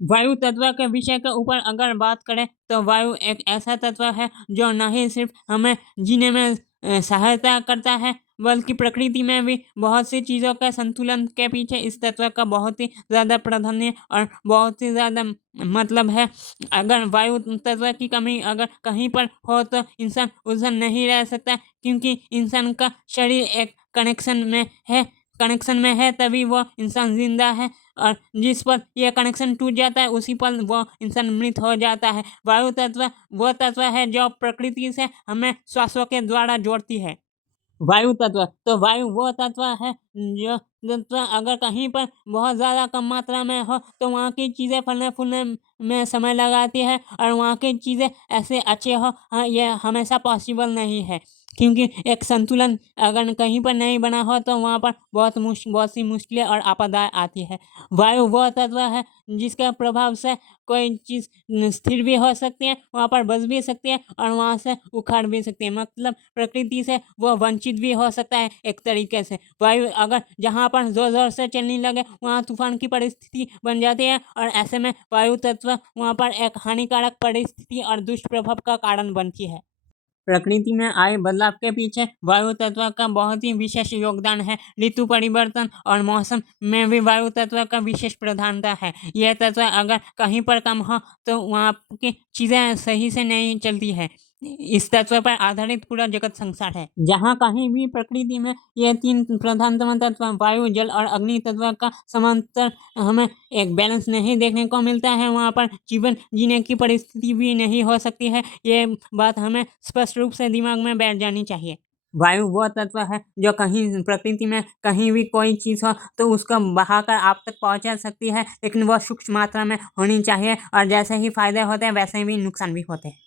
वायु तत्व के विषय के ऊपर अगर बात करें तो वायु एक ऐसा तत्व है जो न ही सिर्फ हमें जीने में सहायता करता है, बल्कि प्रकृति में भी बहुत सी चीज़ों का संतुलन के पीछे इस तत्व का बहुत ही ज़्यादा प्राधान्य और बहुत ही ज़्यादा मतलब है। अगर वायु तत्व की कमी अगर कहीं पर हो तो इंसान उस दिन नहीं रह सकता, क्योंकि इंसान का शरीर एक कनेक्शन में है तभी वो इंसान जिंदा है, और जिस पर यह कनेक्शन टूट जाता है उसी पर वो इंसान मृत हो जाता है। वायु तत्व वो तत्व है जो प्रकृति से हमें श्वासों के द्वारा जोड़ती है। वायु तत्व तो वायु वो तत्व है जो तत्व अगर कहीं पर बहुत ज़्यादा कम मात्रा में हो तो वहाँ की चीज़ें फलने फूलने में समय लगाती है, और वहाँ की चीज़ें ऐसे अच्छे हो, हाँ, ये हमेशा पॉसिबल नहीं है, क्योंकि एक संतुलन अगर कहीं पर नहीं बना हो तो वहाँ पर बहुत सी मुश्किलें और आपदाएं आती है। वायु वो तत्व है जिसके प्रभाव से कोई चीज़ स्थिर भी हो सकती है, वहाँ पर बस भी सकती है और वहाँ से उखाड़ भी सकती है, मतलब प्रकृति से वो वंचित भी हो सकता है एक तरीके से। वायु अगर जहाँ पर ज़ोर ज़ोर से चलने लगे वहाँ तूफान की परिस्थिति बन जाती है, और ऐसे में वायु तत्व वहाँ पर एक हानिकारक परिस्थिति और दुष्प्रभाव का कारण बनती है। प्रकृति में आए बदलाव के पीछे वायु तत्व का बहुत ही विशेष योगदान है। ऋतु परिवर्तन और मौसम में भी वायु तत्व का विशेष प्रधानता है। यह तत्व अगर कहीं पर कम हो तो वहाँ की चीज़ें सही से नहीं चलती है। इस तत्व पर आधारित पूरा जगत संसार है। जहाँ कहीं भी प्रकृति में ये तीन प्रधानतम तत्व वायु, जल और अग्नि तत्व का समांतर हमें एक बैलेंस नहीं देखने को मिलता है, वहाँ पर जीवन जीने की परिस्थिति भी नहीं हो सकती है। ये बात हमें स्पष्ट रूप से दिमाग में बैठ जानी चाहिए। वायु वो तत्व है जो कहीं प्रकृति में कहीं भी कोई चीज़ हो तो उसको बहाकर आप तक पहुंचा सकती है, लेकिन वो सूक्ष्म मात्रा में होनी चाहिए, और जैसे ही फायदे होते हैं वैसे ही नुकसान भी होते हैं।